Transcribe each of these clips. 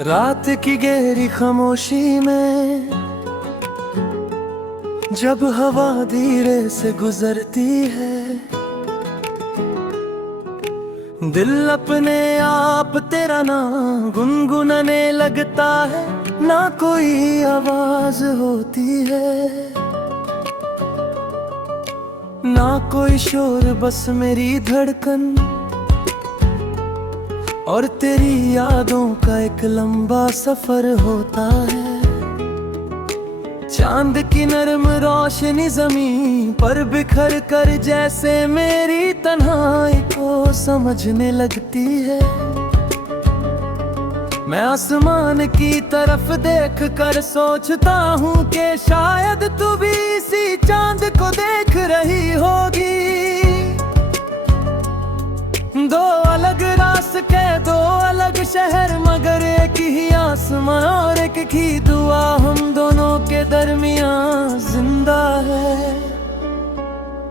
रात की गहरी खामोशी में जब हवा धीरे से गुजरती है, दिल अपने आप तेरा नाम गुनगुनाने लगता है। ना कोई आवाज होती है, ना कोई शोर, बस मेरी धड़कन और तेरी यादों का एक लंबा सफर होता है। चांद की नरम रोशनी जमीन पर बिखर कर जैसे मेरी तन्हाई को समझने लगती है। मैं आसमान की तरफ देख कर सोचता हूँ कि शायद तू भी इसी चांद को देख रही होगी। दो अलग रास्ते, दो अलग शहर, मगर एक ही आसमां और एक ही दुआ हम दोनों के दरमियां जिंदा है।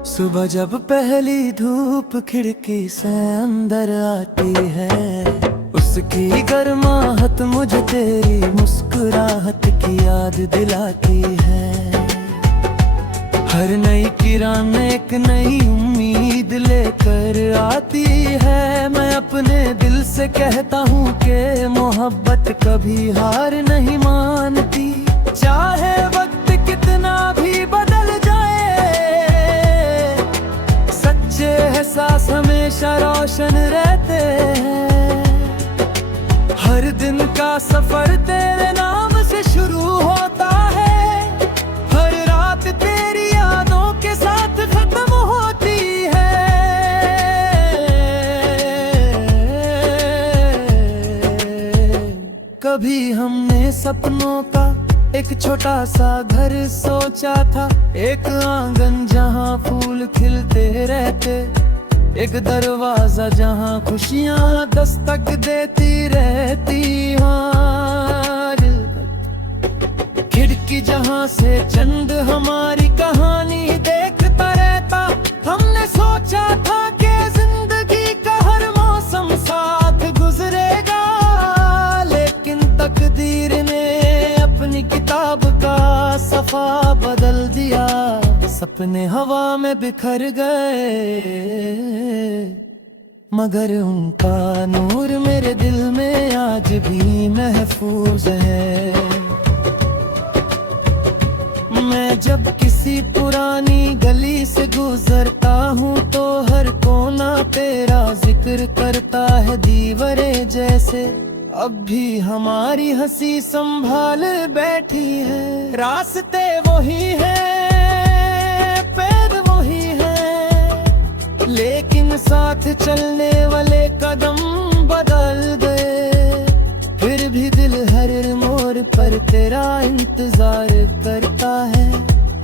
सुबह जब पहली धूप खिड़की से अंदर आती है, उसकी गर्माहट मुझे तेरी मुस्कुराहट की याद दिलाती है। हर नई किरण एक नई उम्मीद लेकर आती है। मैं अपने दिल से कहता हूँ कि मोहब्बत कभी हार नहीं मानती। चाहे वक्त कितना भी बदल जाए, सच्चे एहसास हमेशा रोशन रहते हैं। हर दिन का सफर तेरे नाम से शुरू होता है। हर रात तेरी यादों के साथ खत्म होती है। कभी हमने सपनों का एक छोटा सा घर सोचा था, एक आंगन जहां फूल खिलते रहते, एक दरवाजा जहां खुशियां दस्तक देती रहती। हार खिड़की जहां से चंद हमारी कहानी देखता रहता। हमने सोचा था कि जिंदगी का हर मौसम साथ गुजरेगा, लेकिन तकदीर ने अपनी किताब का सफा बदल दिया। सपने हवा में बिखर गए, मगर उनका नूर मेरे दिल में आज भी महफूज है। मैं जब किसी पुरानी गली से गुजरता हूँ तो हर कोना तेरा जिक्र करता है। दीवारे जैसे अब भी हमारी हंसी संभाल बैठी है। रास्ते वही है, पैर वही है, लेकिन साथ चलने वाले कदम बदल गए। फिर भी दिल हर मोड़ पर तेरा इंतजार करता है।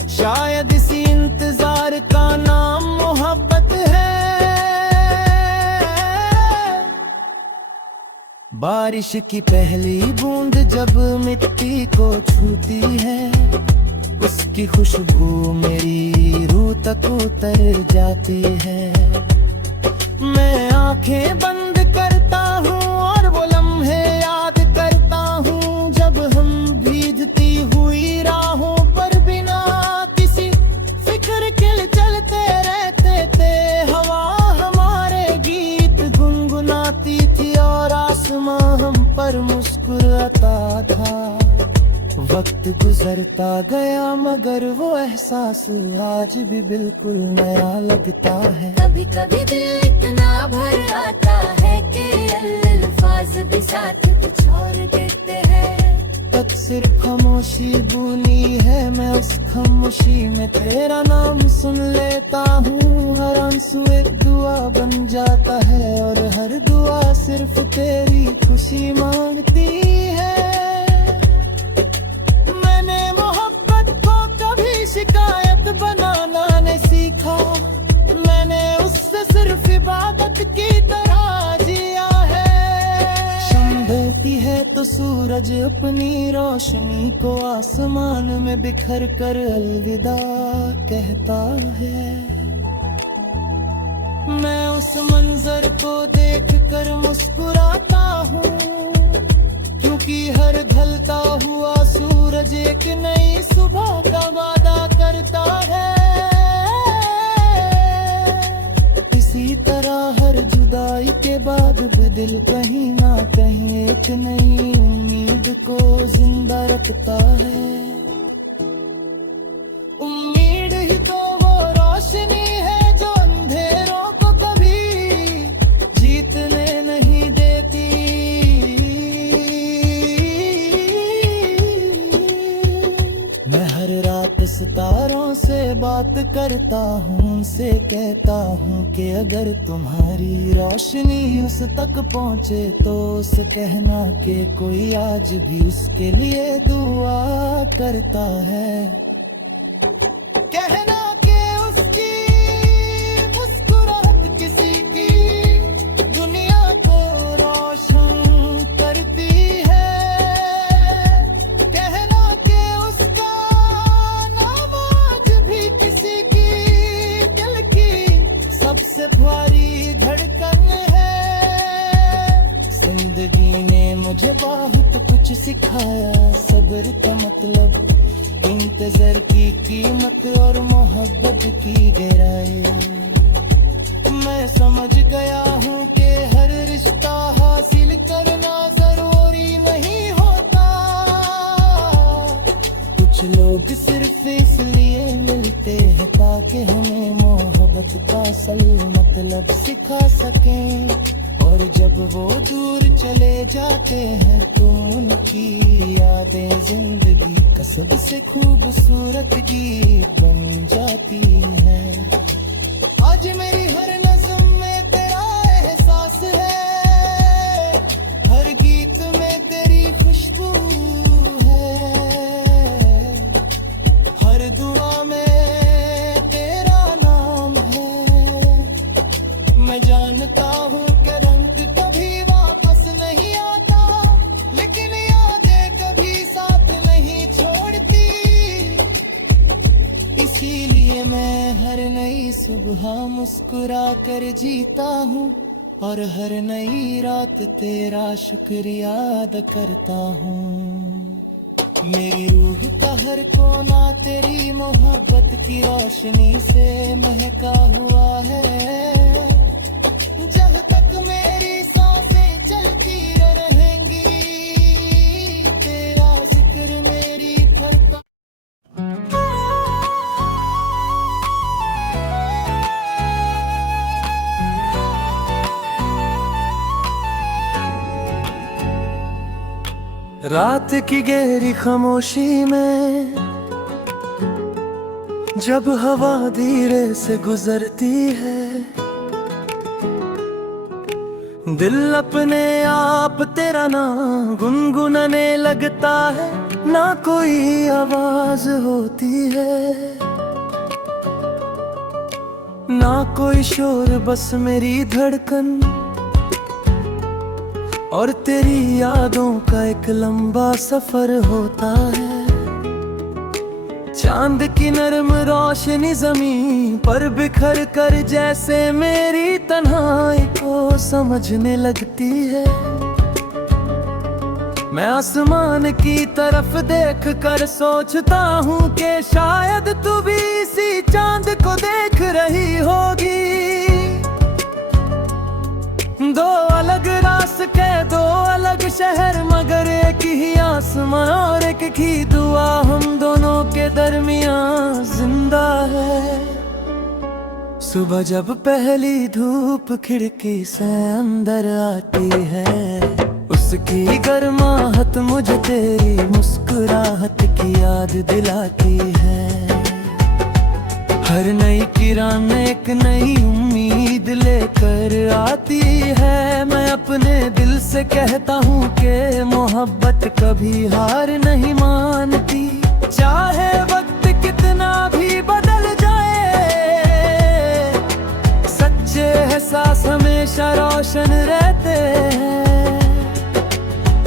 शायद इसी इंतजार का नाम मोहब्बत है। बारिश की पहली बूंद जब मिट्टी को छूती है, उसकी खुशबू मेरी रूह तक उतर जाती है। मैं आंखें बंद करता हूँ और वो लम्हे याद करता हूँ, जब हम भीगती हुई राहों पर बिना किसी फिक्र के चलते रहते थे। हवा हमारे गीत गुनगुनाती थी और आसमां हम पर मुस्कुराता था। वक्त गुजरता गया मगर वो एहसास आज भी बिल्कुल नया लगता है। कभी कभी दिल इतना भर आता है कि अल्फाज भी साथ कुछ और देते हैं। तब सिर्फ खामोशी बुनी है, मैं उस खामोशी में तेरा नाम सुन लेता हूँ। हर आंसू एक दुआ बन जाता है और हर दुआ सिर्फ तेरी खुशी मांगती है। मैंने मोहब्बत को कभी शिकायत बनाना नहीं सीखा, मैंने उससे सिर्फ इबादत की तरह जिया है। शम्बहती है तो सूरज अपनी रोशनी को आसमान में बिखर कर अलविदा कहता है। मैं उस मंजर को देख कर मुस्कुराता हूँ, क्योंकि हर ढलता हुआ सूरज एक नई सुबह का वादा करता है। इसी तरह हर जुदाई के बाद भी दिल कहीं ना कहीं एक नई उम्मीद को जिंदा रखता है। उम्मीद ही तो वो रोशनी है जो अंधेरों को कभी जीतने नहीं देती। मैं हर रात सितारों से बात करता हूँ, उनसे कहता हूँ कि अगर तुम्हारी रोशनी उस तक पहुँचे तो उसे कहना कि कोई आज भी उसके लिए दुआ करता है। कहना कि उसकी मुस्कुराहट किसी की दुनिया को रोशन करती है। कहना कि उसका नाम आज भी किसी की दिल की सबसे प्यारी धड़कन है। जिंदगी ने मुझे बहुत कुछ सिखाया, सब्र का मतलब, इंतजार की कीमत और मोहब्बत की गहराई। मैं समझ गया हूँ कि हर रिश्ता हासिल करना जरूरी नहीं होता। कुछ लोग सिर्फ इसलिए मिलते हैं ताकि हमें मोहब्बत का असल मतलब सिखा सकें। और जब वो दूर चले जाते हैं तो उनकी यादें जिंदगी का सबसे खूबसूरत गीत बन जाती है। आज मेरी हर नज़्म में तेरा एहसास है, हर गीत में तेरी खुशबू है, हर दुआ में तेरा नाम है। मैं जानता हूँ मैं हर नई सुबह मुस्कुरा कर जीता हूँ और हर नई रात तेरा शुक्रिया अदा करता हूँ। मेरी रूह का हर कोना तेरी मोहब्बत की रोशनी से महका हुआ है। जब तक मेरी सांसें चलती रहेंगी तेरा जिक्र मेरी करता। रात की गहरी खामोशी में जब हवा धीरे से गुजरती है, दिल अपने आप तेरा नाम गुनगुनाने लगता है। ना कोई आवाज होती है ना कोई शोर, बस मेरी धड़कन और तेरी यादों का एक लंबा सफर होता है। चांद की नरम रोशनी जमीन पर बिखर कर जैसे मेरी तन्हाई को समझने लगती है। मैं आसमान की तरफ देख कर सोचता हूँ कि शायद तू भी इसी चांद को देख रही होगी। दो अलग रास्ते, दो अलग शहर, मगर एक ही आसमां और एक ही दुआ हम दोनों के दरमियां जिंदा है। सुबह जब पहली धूप खिड़की से अंदर आती है, उसकी गर्माहट मुझे तेरी मुस्कुराहट की याद दिलाती है। हर नई किरण एक नई उम्मीद लेकर आती है। मैं अपने दिल से कहता हूँ कि मोहब्बत कभी हार नहीं मानती। चाहे वक्त कितना भी बदल जाए, सच्चे एहसास हमेशा रोशन रहते हैं।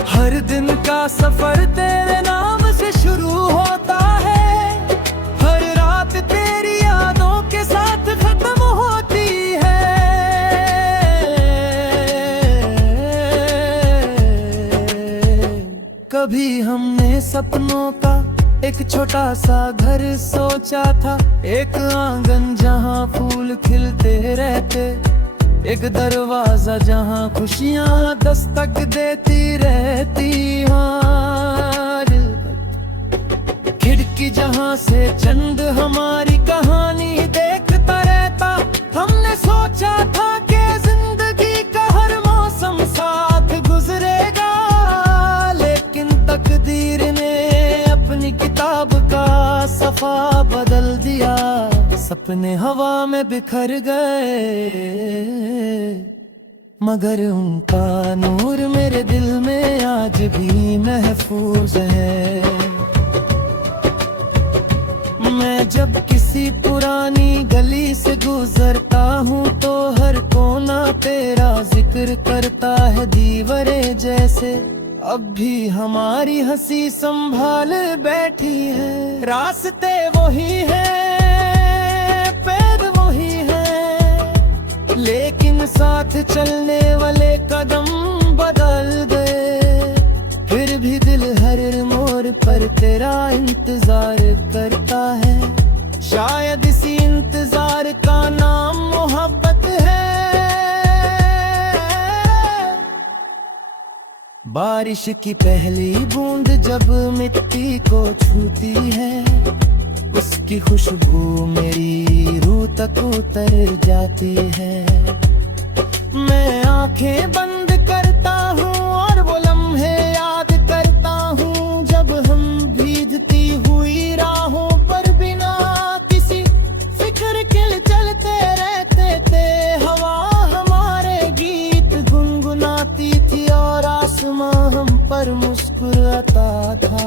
हर दिन का सफर तेरे नाम से शुरू होता है। हर रात तेरी यादों के साथ खत्म होती है। सपनों का एक छोटा सा घर सोचा था, एक आंगन जहाँ फूल खिलते रहते, एक दरवाजा जहाँ खुशियाँ दस्तक देती रहती। हाँ, खिड़की जहाँ से चंद हमारी कहानी देखता रहता। हमने सोचा था कि जिंदगी का हर मौसम साथ गुजरेगा, लेकिन तकदीर ने अपनी किताब का सफा बदल दिया। सपने हवा में बिखर गए, मगर उनका नूर मेरे दिल में आज भी महफूज है। मैं जब किसी पुरानी गली से गुजरता हूँ तो हर कोना तेरा जिक्र करता है, दीवारे जैसे अब भी हमारी हंसी संभाल बैठी है। रास्ते वही है, पैद वही है, लेकिन साथ चलने वाले कदम बदल गए। फिर भी दिल हर मोड़ पर तेरा इंतजार करता है, शायद इसी इंतजार का नाम मोहब्बत है। बारिश की पहली बूंद जब मिट्टी को छूती है, उसकी खुशबू मेरी रूह तक उतर जाती है। मैं आंखें बंद करता हूँ और वो लम्हे याद करता हूँ, जब हम भीगती हुई राहों पर बिना किसी फिक्र के चलते रहते थे। हवा हमारे गीत गुनगुनाती थी और आसमां हम पर मुस्कुराता था।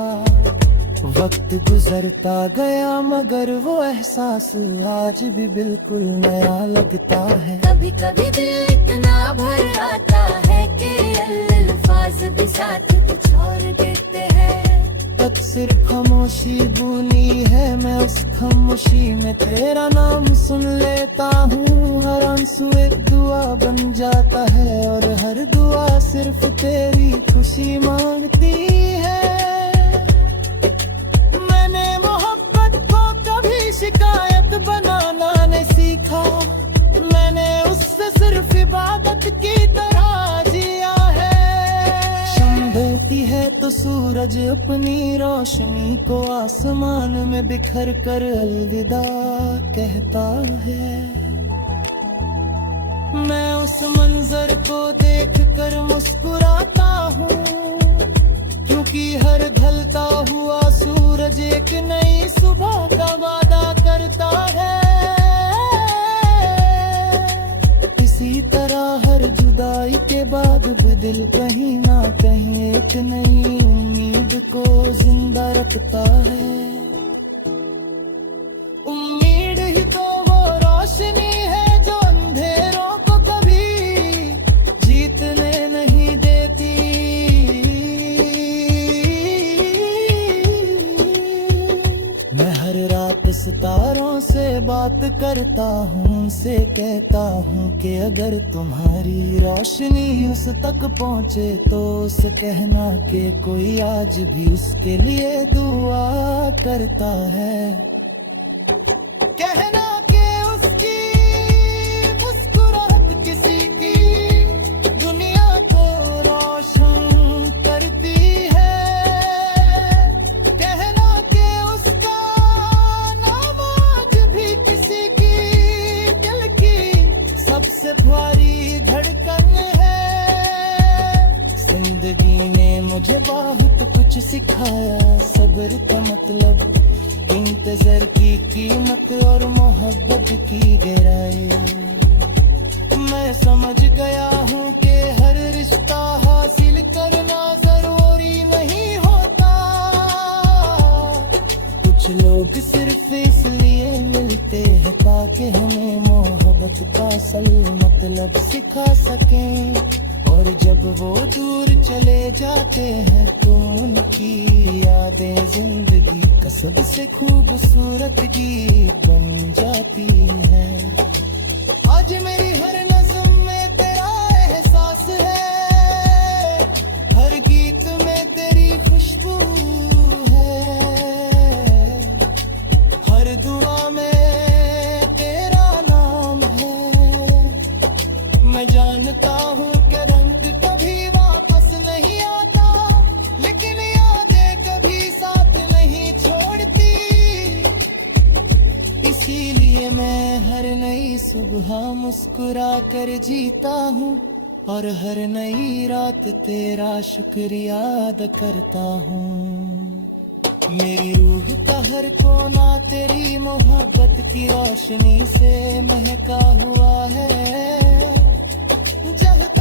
वक्त गुजरता गया मगर वो एहसास आज भी बिल्कुल नया लगता है। कभी कभी दिल इतना भर आता है कि अल्फाज भी साथ कुछ और देते हैं। तब सिर्फ खामोशी बोली है, मैं उस खामोशी में तेरा नाम सुन लेता हूँ। हर आंसू एक दुआ बन जाता है और हर दुआ सिर्फ तेरी खुशी मांगती है। मैंने मोहब्बत को कभी शिकायत बनाना नहीं सीखा, मैंने उससे सिर्फ इबादत की तरह जिया है। शम्स ढलती है तो सूरज अपनी रोशनी को आसमान में बिखर कर अलविदा कहता है। मैं उस मंजर को देख कर मुस्कुराता हूँ, क्योंकि हर ढलता हुआ सूरज एक नई सुबह का वादा करता है। इसी तरह हर जुदाई के बाद भी दिल कहीं ना कहीं एक नई उम्मीद को जिंदा रखता है। उम्मीद ही तो वो रोशनी है जो अंधेरों को कभी जीतने नहीं देती। मैं हर रात सितारों से बात करता हूँ, उनसे कहता हूँ कि अगर तुम्हारी रोशनी उस तक पहुँचे तो उसे कहना कि कोई आज भी उसके लिए दुआ करता है। कहना कि उसकी मुस्कुराहट किसी की दुनिया को रोशन करती है। कहना कि उसका नाम आज भी किसी की दिल की सबसे प्यारी धड़कन है। जिंदगी ने मुझे बहुत कुछ सिखाया, सब्र का मतलब, इंतजार की कीमत और मोहब्बत की गहराई। मैं समझ गया हूँ कि हर रिश्ता हासिल करना जरूरी नहीं होता। कुछ लोग सिर्फ इसलिए मिलते हैं ताकि हमें मोहब्बत का असल मतलब सिखा सकें, और जब वो दूर चले जाते हैं तो उनकी यादें जिंदगी का सबसे खूबसूरत गीत बन जाती है। आज मेरी हर नज़्म में तेरा एहसास है, हर गीत में तेरी खुशबू मैं हर नई सुबह मुस्कुरा कर जीता हूँ और हर नई रात तेरा शुक्रिया अदा करता हूँ। मेरी रूह का हर कोना तेरी मोहब्बत की रोशनी से महका हुआ है। जहाँ